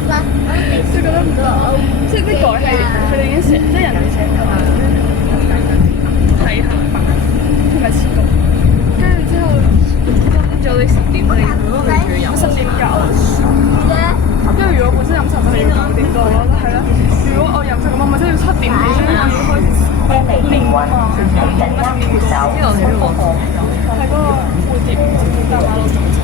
即係覺得唔得，即係啲改係佢哋已經寫，即係人哋寫㗎嘛，睇下同埋遲到，跟住之後做你10點去，如果佢仲要飲10點9，因為如果本身飲茶就係要9點到咯，係啦。如果我飲茶咁，我咪真係要7點幾，所以我要開始練啊嘛。呢個係邊個？係嗰個蝴蝶大馬路總站。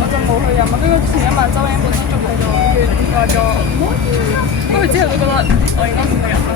我就冇去飲啊！跟住前一晚周英本身仲喺度，跟住話咗，不過之後都覺得我應該唔去飲啦。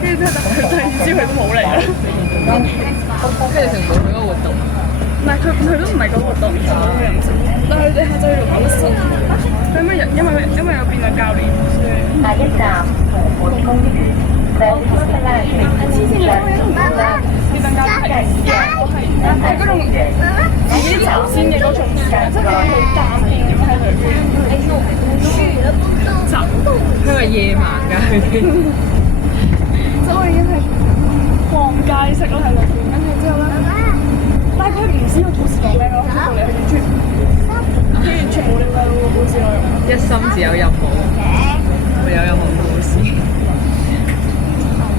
跟住之後第二朝佢都冇嚟啦。跟住成冇去嗰個活動。唔係佢都唔係嗰個活動，就冇去飲食。但係佢哋下晝喺度講得新。佢因為有變咗教練，所以。下一站紅門公園。之前有變更加係嗰種自己頭先嘅嗰種即係佢淡定咁喺度走。佢話夜晚㗎佢哋。所以已經係逛街式咯喺裏邊，跟住之後咧，但係佢唔知個故事講咩咯，佢嚟係完全冇了解個故事內容。一心只有任務，沒有任何故事。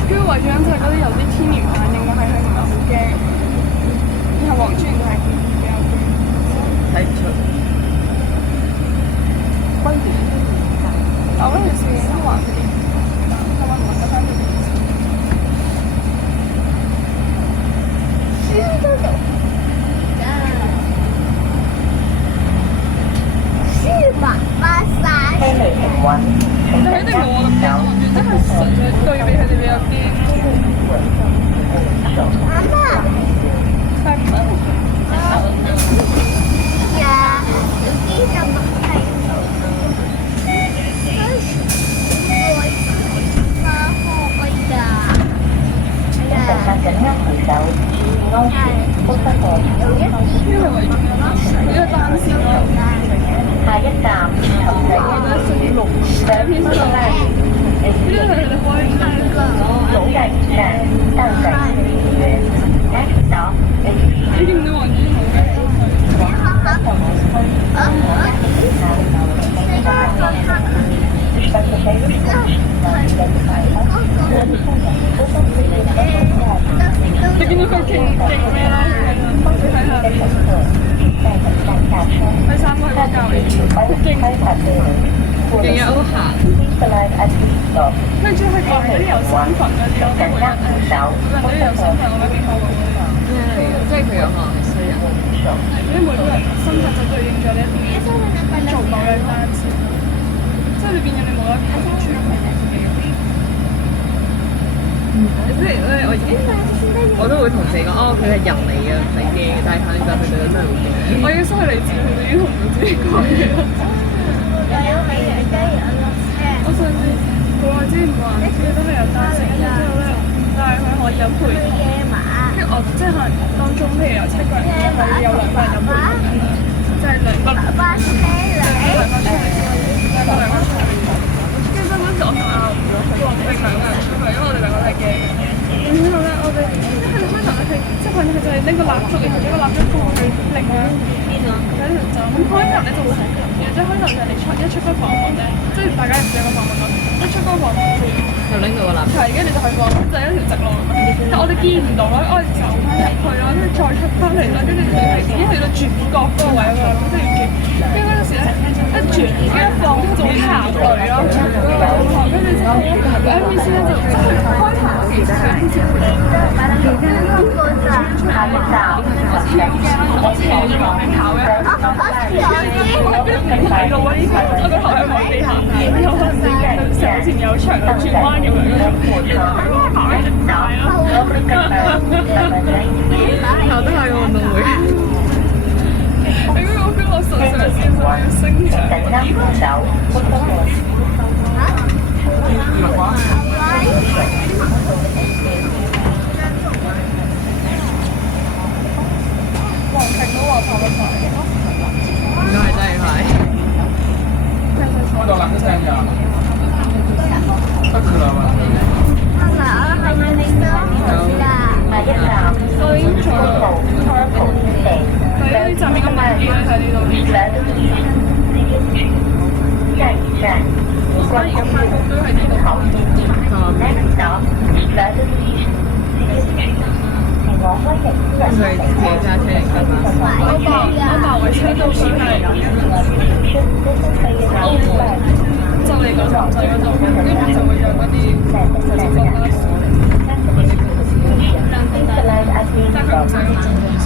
跟住為咗就係嗰啲有啲天然反應，我係唔係好驚。然後黃專係比較驚。睇唔出。關鍵。我嗰陣時都話佢哋，係咪唔係得翻啲？就係一定冇我咁驚，真係純粹對比佢哋比較驚。因為單線咯。下一站我覺得星期六2篇新聞，呢啲係佢哋開嘅。總站到站Next stop is 你見唔見黃專好嘅？你見到佢勁咩啦？你睇下，第三個係個教練，好勁，勁有得行。跟住佢講嗰啲有身份嗰啲咯，即係每人都有身份，我覺得幾好嘅。咩嚟嘅？即係佢有可能係衰人。因為每個人身份就對應咗你一啲做到嘅單詞，即係你變咗你冇得拒絕佢哋自己。即係我都會同自己講，哦，佢係人嚟嘅，唔使驚。但係反正佢哋真係好驚。我已經失去理智，佢哋已經同唔到自己講嘢啦。我上次好耐之前話，佢都係有單程，跟住之後咧，但係佢可以有陪同。跟住我即係可能當中，譬如有7個人，可以有2個人有陪同，即係2個2個出嚟，2個出嚟。跟住嗰陣時我同阿佢話拎2個人出去，因為我哋2個都係驚嘅。然之後咧，我哋即係佢哋開頭係即係佢就係拎個蠟燭，然後將個蠟燭放去另外一邊啊，喺度走。咁開頭咧就會係咁嘅，即係開頭就係你一出嗰個房門咧，即係大家唔知有個房門咯，一出嗰個房門就拎到個蠟燭。係，跟住就去放，就係一條直路。但我哋見唔到咯，我哋走翻入去咯，跟住再出翻嚟啦，跟住佢係已經去到轉角嗰個位啦，咁即係要轉。跟住嗰陣時咧，一轉跟住一放，跟住就會排隊咯，跟住之後，MC 咧就開頭其實係。下一站，我斜咗旁邊跑嘅，睇路啊！依家我個頭係望地下，有可能成前有長有轉彎咁樣，跑一直大咯。頭都係個運動會。你嗰個 feel 我純粹係先想要升長黃庭都話跑得快，應該係真係快。我到兩個聲㗎，得㗎啦嘛。下一站，種似係澳門就嚟講就係嗰種，跟住就會有嗰啲直播巴士，但係佢唔使做。